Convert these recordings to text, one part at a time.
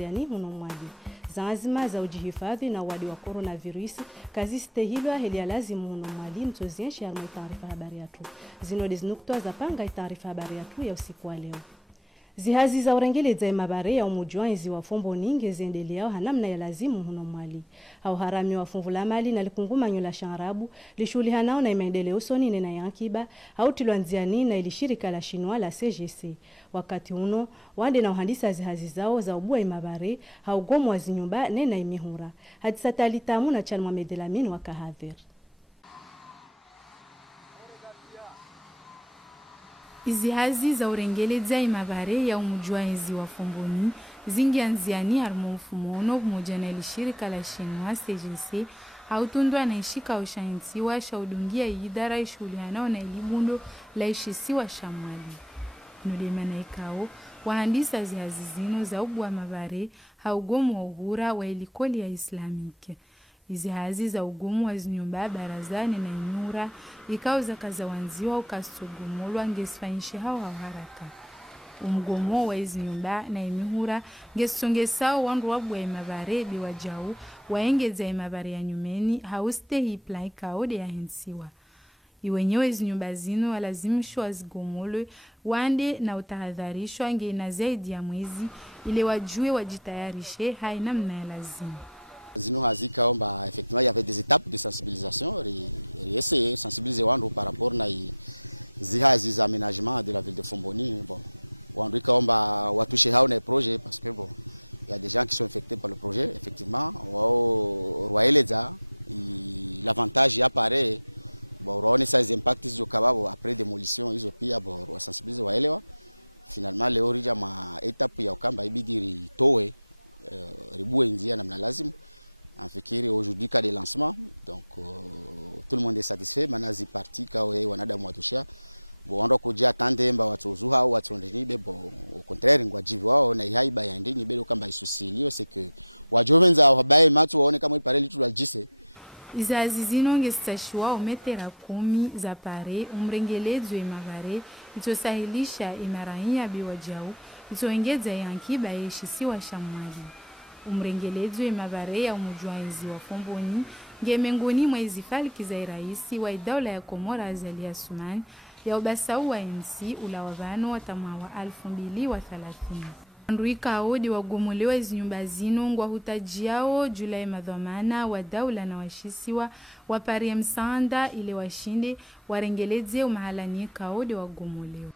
yani huno mwali zanzima za ujihifadhi na wadi wa coronavirus kazi stehilwa heli lazimu huno mwali mtozienshi ya taarifa habari yetu zinodi zinuktoa za panga taarifa habari yetu ya usiku wa leo. Zihazi za urengeleza mabare ya umujwanzi wa fombo ninge zendelea hanamna ya lazimu huno mwali. Hau harami wa fumvula mali na likunguma nyola shangarabu, lishuli hanao na imaendeleo soni nena yankiba, hau tiluanziani na ilishirika la shinwa la CGC. Wakati uno, wande na uhandisa zihazi zao za ubua mabare, hau gomu wa zinyumba nena imihura. Hadisata litamu na chanwa medelamin wakahadhir. Izihazi za urengeleza imabare ya umujwanzi wa fomboni zingianziani harmo mfumono pamoja na ilishirika la shinwa CGC hautundwa na ishika ushainsiwa shaudungia idara ishulianao na ilibundo la ishisiwa shamwali. Nudema na ikao wahandisa zihazi zino za ubu wa mabare haugomu wa uhura wa ilikoli ya islamike. Izihazi za ugumu wa zinyumba barazani na inura ikao za kazawanziwa ukasugumulwa ngesifanyishe hao haraka. Umgomo wa izinyumba na imihura ngesongesao wandu wabu wa imabare biwa jau waengeza imabare ya nyumeni hauste hipla ikao de ya hensiwa. Iwenyewe izinyumba zino walazimishwa zigomolwe wande na utahadharishwa nge ina zaidi ya mwezi ile wajue wajitayarishe haina mna ya lazima. Zino hazika omba effectivement il y avait des étapes de sensibilisation et essayer sensibiliser wandu par rapport na zihazi za aménagement de la ville de Fomboni. Bon, wandu kaomba watushe hao na projet parce que bon, il y a des gens qui sont infectés par le projet effectivement. Wao roeleza l'avantage apparaît bon roone size impact hizo kababo après démolition hizo pia bon wasensibiliser waelewa. Finalement leo rija ma étape ya ukamba ibidiri towe ribue nzia na mnalazimu. En fait, aujourd'hui cas de lancement, donc tout le monde est satisfait. Maintenant, c'est parti quand wanada mwatusha. Bon, on doit kuja tande mba watuzuha au watondeni bon au contraire ngwa jivi wao na ihaiba ya ndini belo kamba isusilio c'est que wajovenza wabaye matu waone kama ipare litu aljise. Izazi zino ngesitashua umetera 10 za pare umrengelezo imabare itosahilisha imarahia biwajau itoengeza yankiba yeshisiwa shamwali. Umrengelezo imabare ya umujwanzi wa fomboni ngemengoni mwa izifaliki za iraisi wa idaula ya Komora Azali Asumani ya ubasau wa NC ulawavano watamawa 2030. Andruika aodi wagomolewa izinyumba zino ngwa hutajiao Julai madhamana wa daula na washisiwa wapari msanda ile washinde warengeleze umahalani kaodi wagomolewa.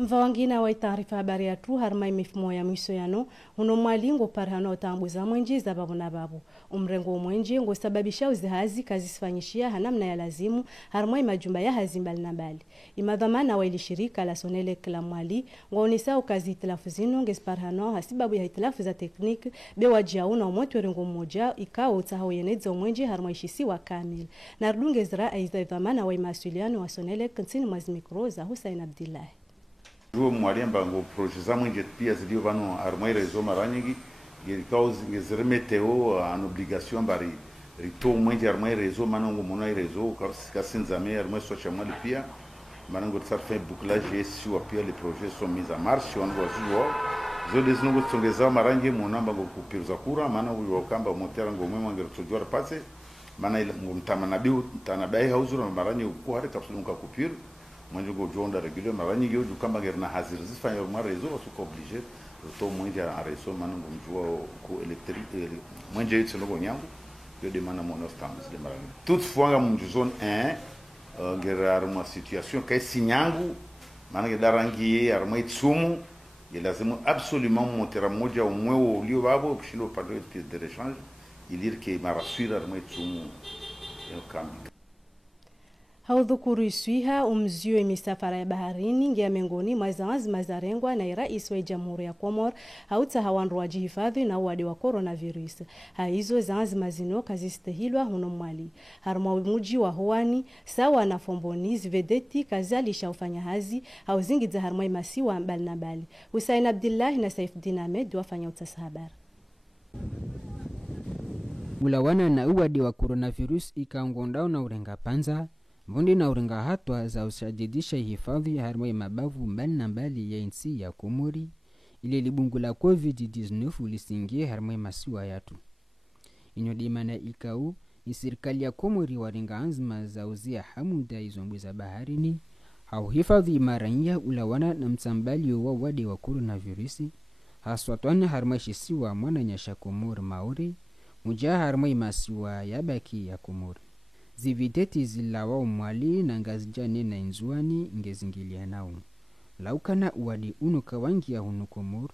Mvawangina wa taarifa habari ya tu harma imifumo ya mwiso yano huno mwalingo parhano utambuza mwenji za babu na babu umrengo mwenji ngo sababisha uzihazi kazi sifanyishia hanamna ya lazimu harma imajumba ya hazimbali na bali imadhamana wa ilishirika la sonele kila mwali ngo unisao kazi itilafu zino nges parhano hasibabu ya itilafu za teknik bewa jiauna umotu rengo mmoja ikao utaho yeneza mwenji harma ishisi wa kamil na rudunge zira aiza idhamana wa imasuliano wa sonele kansini mwazimikro za Hussein Abdillahi. Juo mwalimba ngo projet za mwingi pia zilio vano armai rezo maranyigi ngikao ngezremeteo an obligation bari rito mwingi armai rezo manango monai rezo kasinza me armai socha mwali pia manango tsarfe bouclage si wa pia les projets sont mis en marche on voit zuo zo desnungo tsongeza marangi monamba ngo kupirza kura mana uyo kamba motera ngo mwema ngero tsojora pase mana ile ngomtama biu tanabai hauzura marangi ku hare kapsulunga kupir mwenye go jonda regular marangi yo kamba gerna hazir zifanya ma rezo wasuko obligé to mwenye a rezo manango mjua ku électrique mwenye yitse logo nyangu yo demanda monostams de marangi toutefois nga mu zone 1 gerar uma situation kay sinyangu manange darangi armai tsumu il lazima absolument monter moja umwe ulio babo kushindo parler de l'échange il dire que marasura armai tsumu yo kambi. Haudhukuru iswiha umzio misafara ya baharini ngia mengoni mazawazi mazarengwa na rais wa Jamhuri ya Komor hauta hawandu wajihifadhi na uwadi wa coronavirus. Haizo zaanzi mazino kazistehilwa huno mwali. Harma umuji wa Hoani sawa na Fomboni zivedeti kazalisha ufanya hazi hauzingi za harma imasiwa mbali na bali. Hussein Abdillahi na Saifuddin Ahmed wafanya utasahabara. Mulawana na uwadi wa coronavirus ikaongondao na urenga panza Mbundi na urenga hatwa za ushadidisha hifadhi harmwe mabavu mbali na mbali ya nchi ya Komori ile libungu la COVID-19 ulisingie harmwe masiwa yatu. Inyodimana ikau ni serikali ya Komori warenga anzima za uzia hamuda izombu za baharini au hifadhi imaranya ulawana na mtambali wa wade wa coronavirusi haswatwana harmwe shisiwa mwana nyasha Komori Maori muja harmwe masiwa yabaki ya Komori. Zivideti zilawa umwali na ngazijane na inzuani ngezingilia nao. Laukana uwadi uno kawangi ya hunu Komori,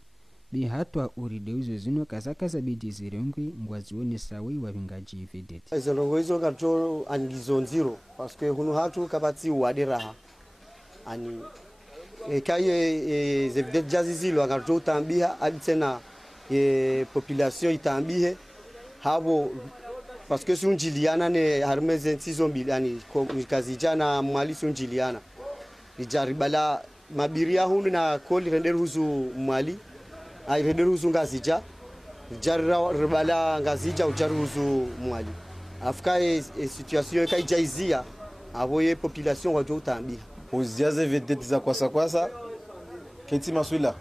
bi hatwa urideuzo zino kazakaza bidi zirengwi ngwazione sawi wa vingaji videti. Zonongo hizo kato angizo nziro, paske hunu hatu kapati uwadi raha. Ani, kaye zivideti jazi zilo akato utambiha, adi tena population itambihe, habo parce que sunjiliana ne harme zenti zombi yani kazijana mali sunjiliana ijaribala mabiria hunu na koli render huzu mali ai render huzu ngazija jaribala ngazija ujaru huzu mali afika situation kai jaizia avoye population wajo utambi uziaze vedeti za kwasa kenti maswila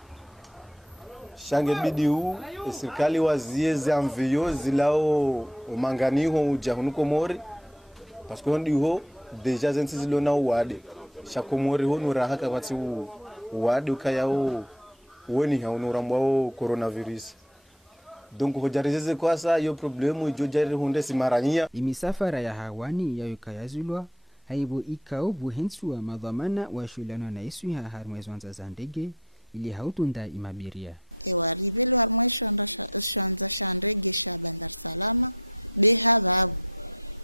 shange bidi huu serikali wazie za mvio zilao umanganiho uja hunu Komori parce que hondi ho deja zensi zilona uwade sha Komori ho nuraha kapati uwade ukayao uweni haunu rambwao coronavirus donc hojarizeze kwasa yo problemu ijojari hunde simaranyia imisafara ya hawani ya yukayazulwa haibu ikao buhensu wa madhamana wa shulano na isu ya harmwezo wanza za ndege ili hautunda imabiria. Ewa ribelu harmwe shonza shandrege sha Bandar Salama beha babu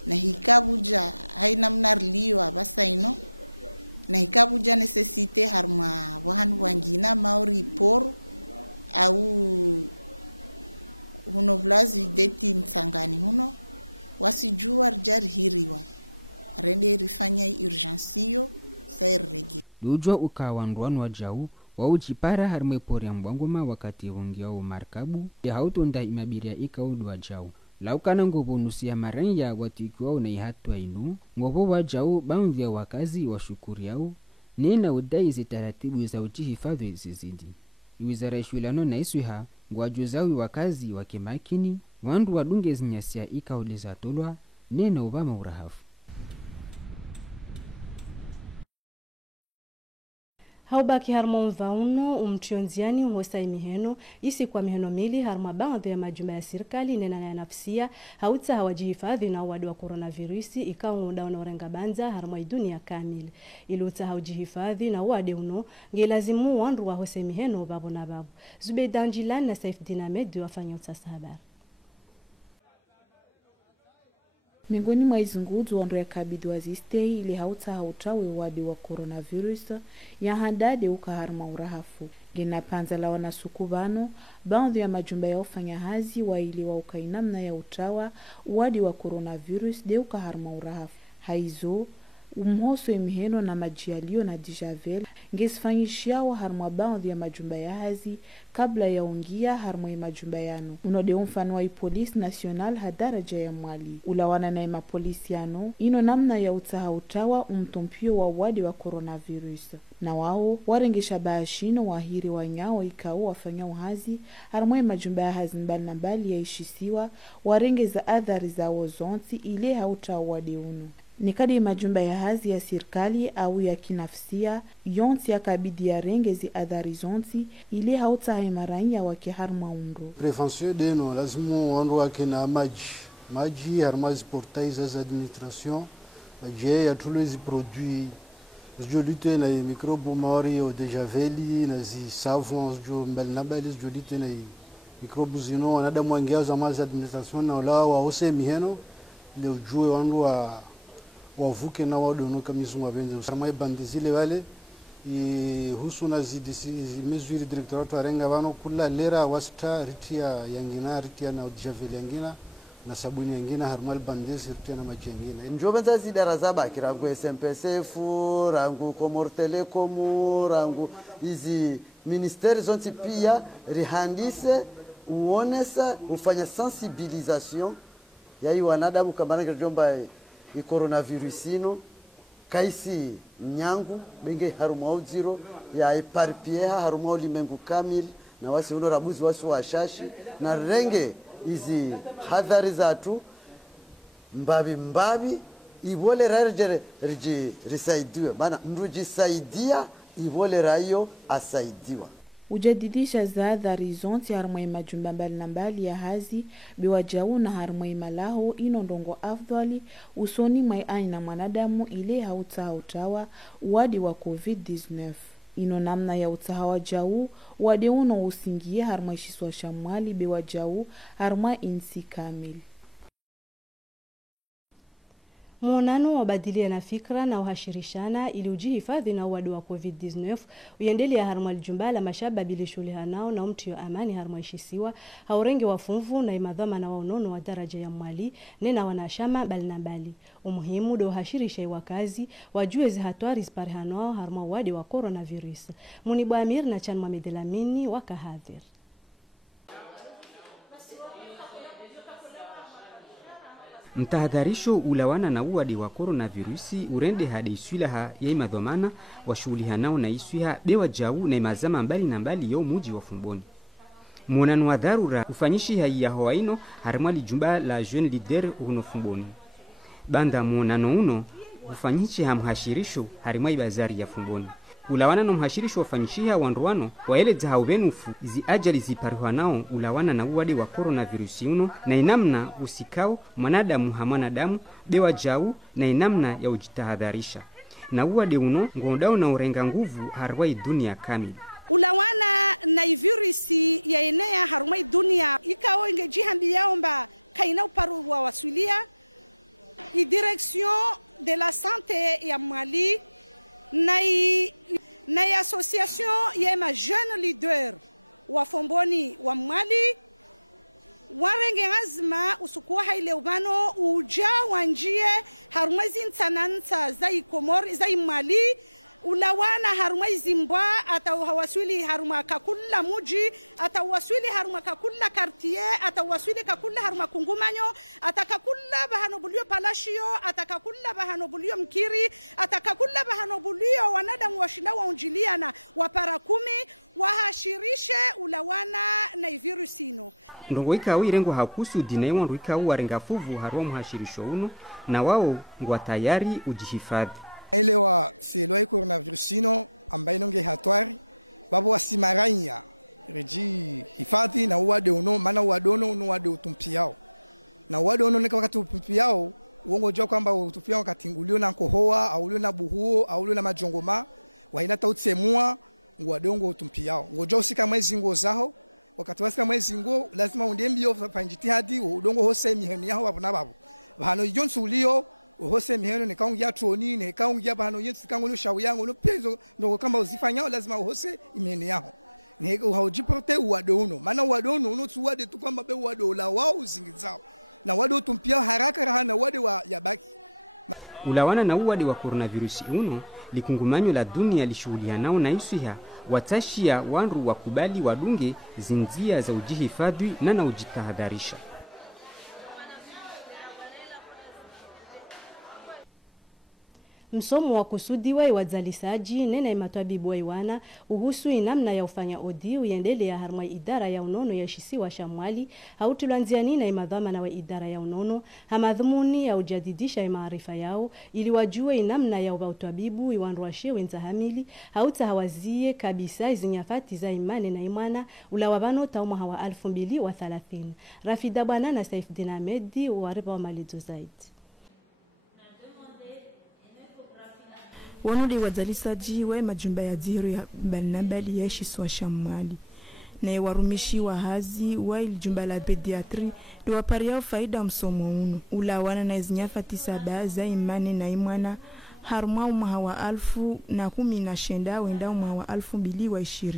na hikabuja haina mnarliyo abasa ino na hikabuja necessite harma wahanu wangina maori por au huno blazi deti msangani huno wasijua jar hiriwa rende rifanya urgensio sairregi lujwa ukawandwanu wa jau waujipara harmwe pori ya mbwangoma wakati wungiao markabu ya hautonda imabiria ikaudu wa jau laukana ngobo nusia maranya watikiwao na ihatwa inu ngobo wa jau baunvya wakazi wa shukuri yao nena udai zitaratibu za ujihifadhi zizidi wizara ya shulano na iswiha ngwajuzawi wakazi wa kimakini wandu wadunge zinyasia ikauliza tolwa nena ubama urahafu. Haubaki harmo mvauno umtionziani uhosa imiheno isi kwa miheno mili harma baadhi ya majumba ya serikali nena na nafsia hautsa hawajihifadhi na wadu wa coronavirusi ikawa muda na urenga banza harma dunia kamili ilutsa hawajihifadhi na wade uno ngelazimu wandu wa hosa imiheno babu na babu Zubeidanjilan na Saifdin Ahmed wafanya utasa habari. Miongoni mwa izungudu wandu ya kabidi wazistei ili hauta hautawe wadi wa coronavirus ya handade ukaharma urahafu. Gina panza la wanasukubano, baadhi ya majumba ya ufanya hazi wa ili wa ukainamna ya utawa wadi wa coronavirus de ukaharma urahafu. Haizo, umhoso imiheno na majialio na dijavel ngesifanyishiao harma baadhi ya majumba ya hazi kabla ya ungia harma ya majumba yano unode mfano wa polisi national hadaraja ya mwali ulawana na ima polisi yano ino namna ya utahautawa umtompio wa wadi wa coronavirus na wao warengesha baashino wahiri wanyao ikao wafanya uhazi harma ya majumba ya hazi mbali na mbali ya ishisiwa warengeza adhari za wozonti ile hautawa wadi uno nikadi majumba ya hazi ya serikali au ya kinafsia yonti ya kabidi ya rengezi adhari zonti ili hauta haimaranya wake harma undo. Prevention deno lazimu wandu wake na maji harmazi portails za administration maji ya tulezi produits zjolite na microbe maori au deja veli na zi savon zjo mbali na mbali zjolite na microbe zino wanada mwangia za mazi administration na wala wa ose miheno ile ujue wandu wa wavuke na wadono kamisu wabenze usarmai bandizile wale husu na mesure directorate warenga wano kula lera wasta ritia yangina ritia na javel yangina na sabuni yangina harmal bandiz ritia na maji yangina njobenza zidaraza bakirangu SMPCF rangu Komor Telecom rangu hizi ministeri zonti pia rihandise uonesa ufanya sensibilisation ya wanadamu kama ngejomba coronavirus ino kaisi nyangu benge haruma uziro ya iparpieha haruma ulimengu kamili na wasi uno rabuzi wasi washashi na renge izi hadhari zatu mbabi ivole rarjere risaidiwe maana mrujisaidia ivole rayo asaidiwa ujadidisha za hadhari zonti harumwe majumba mbali na mbali ya hazi biwajau na harumwe malaho ino ndongo afdhali usoni mwa aina mwanadamu ile hautawa uwadi wa COVID-19 ino namna ya utahawa jau wade uno usingie harumwe shiswa shamwali biwajau harumwe insi kamili. Muonano wa badilia na fikra na uhashirishana ili ujihifadhi na uwadu wa COVID-19 uyendelea harumwa jumbala mashaba bili shuli hanao na umtu yo amani harumwa ishisiwa haurengi wafunvu na imadhama na waunono wa daraja ya mwali nena wanashama bali na bali umuhimu do uhashirisha wakazi wajue zihatwari zipari hanao harumwa uwadi wa coronavirus. Munibu Amir na Chan Mohamed Lamini wakahadhir. Mtahadharisho ulawana na uwadi wa coronavirusi urende hadi iswilaha ya imadhomana wa shulihanao na iswiha bewa jau na imazama mbali na mbali yo muji wa Fumboni. Muonano wa dharura ufanyishi hai ya hawaino harimwali jumba la jeune leader uno Fumboni. Banda muonano uno ufanyishi hamhashirisho harimwa ibazari ya Fumboni. Ulawana na mhashirisho wafanyishiha wanruano waeleza hauvenufu izi ajali ziparuwa nao ulawana na uwadi wa coronavirusi uno na inamna usikao mwanadamu hamanadamu bewa jau na inamna ya ujitahadharisha na uwadi uno ngondao na urenga nguvu harwai dunia kamili. Ulawana na virusi ya enea harwai dunia ikao ingejihambi yaomba kaina uparu wa wasulia i direction de la santé ya Mali na association ya ma jeune leader wa Fumboni wa Mali warenge azma usukuwa haile ubano uja wanjie harumezi ntanansa zai Komori zai Mali ulawana harumezi mbwa atawaswili haruma kakula muji atawaswili haruma kakula quartier atawaswili kakula haruma kungumanyo atakakula bahano bulio palashio atakakula bahano bulio mkiri atakakula bahano bulio wanadamu washinda waunjiliana wapara 10 wahashirishe ulawana na virusino ndongo ikawo irengo hakusu dinaiwa ndo ikawo warenga fuvu harwa mhashirisho uno na wao ngwa tayari ujihifadhi elewa selwa coronavirusino ambaye nonge hatwari babo wasimaranya reji hifadhi na uwade uno maana uwadono uno wade utumpiao na uwade uno nika wakati utumpiao uongo jua kwamba utumpiao wakati ulio na kohoa au ulio na buhuo au ulio na majongoma wainata utsemua ngwadongo utumpiao ngojo usika mwezi ngo zaho wakati wasika mwezi ngo lazima undembio panjitihadi udongo hose miheni yao hapo na babu bahano yonsu ulio hose miheno ne kaungia troni ne kaungia bahano yetu kango shawu yango no pezo ndo kama uzifanya lazima hose imiheni yao ne haujiprote uwadono maana uwadono uno tuwade tu kwamba be uwado la wao uzingizao na wado tumpia haraka rahana wade wa yabaki ulawana na uwadi wa coronavirus uno likungumanyo la dunia lishuhulianao na isuha watashia wanru wakubali wadunge zinzia za ujihifadhi na ujitahadharisha. Msomo wa kusudiwa iwadzalisaji nena imatwabibu wa iwana uhusu inamna ya ufanya odi uyendele ya harma idara ya unono ya shisiwa shamwali hautulwanziani na imadhama na wa idara ya unono hamadhumuni ya ujadidisha imaarifa yao ili wajue inamna ya ubautwabibu iwanruashe wenza hamili hauta hawazie kabisa izinyafati za imane na imana ulawabano tauma hawa 2030. Rafida Bwana na Saifdin Ahmedi wariba wa malizo zaidi. Wanudi wadzalisaji wa majumba ya ziru ya balnabali ya shiswa shamali na warumishi wa hazi wa jumba la pediatri do waparia faida msomo uno ulawana na izinyafati 7 za imani na imwana harma umahawa 1019 wenda umahawa 2020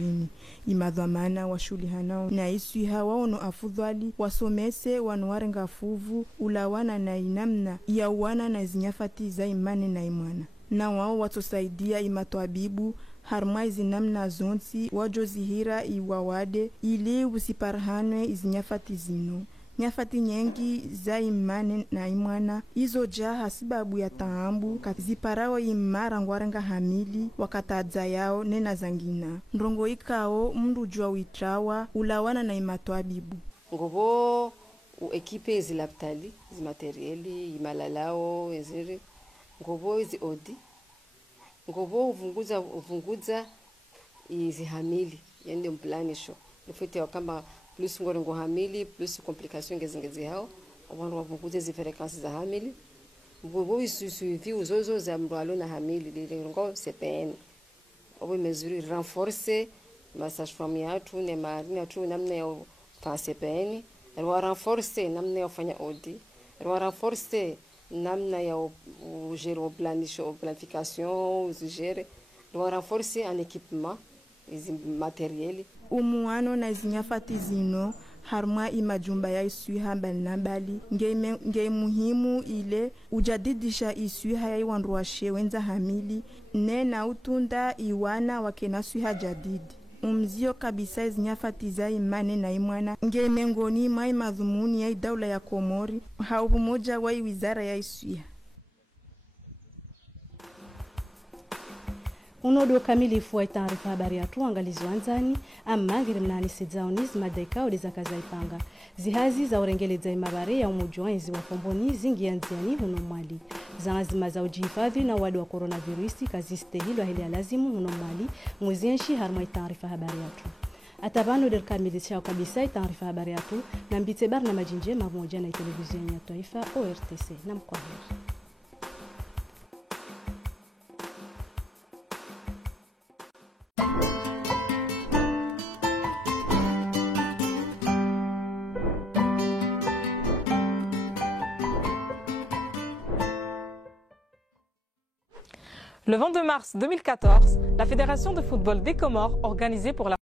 imadhamana wa shuli hanao na iswi hawa ono afudhali wasomese wanuwarenga fuvu ulawana na inamna ya wana na izinyafati za imani na imwana na wao watosaidia imatwabibu harmaizi namna zonti wajo zihira iwawade ili usiparhanwe izinyafati zino nyafati nyengi za imane na imwana izo jaha sababu ya taambu kaziparao imara ngwarenga hamili wakatadza yao nena zangina ndongo ikao mndu jua witrawa ulawana na imatwabibu ngobo ekipe zilaptali zimaterieli imalalao eziri ngobo izi odi ngobo uvunguza izihamili yende mplanisho nifute wakamba plus ngorengo hamili plus complication ngezingezi hao abantu wavunguza izi frequences za hamili ngobo isuivi uzozo za mrwalo na hamili lilengo CPN obo mesure renforcer massage femme yatu ne marina tu namna ya pa CPN rwa renforcer namna ya kufanya audit rwa renforcer namna ya ugere planisho planification uzigere rwa renforcer en équipement izi materieli umuano na zinyafati zino harma imajumba ya isuiha mbali nge muhimu ile ujadidisha isuiha ya iwanruashe wenza hamili nena utunda iwana wakena suiha jadidi umzio kabisa zinyafati za imane na imwana nge mengoni mai madhumuni ya daula ya Komori haubu moja wa wizara ya isuiha unodo kamilifu wa taarifa habari ya tuangalizi wanzani amma ngiri mnani sidzaoniz madaika odiza kaza ipanga zihazi za urengeleza imabare ya umujuanzi wa fomboni zingianziani huno mwali zanazima za ujihifadhi na wadu wa coronavirusi kaziste hilo hili alazimu huno mwali muzienshi harma taarifa habari ya tu atabano del kamilisha kabisa taarifa habari ya tu na mbite barna majinje mamoja na televisheni ya taifa ORTC na mkwaheri. Le 22 mars 2014, la Fédération de football des Comores organisée pour la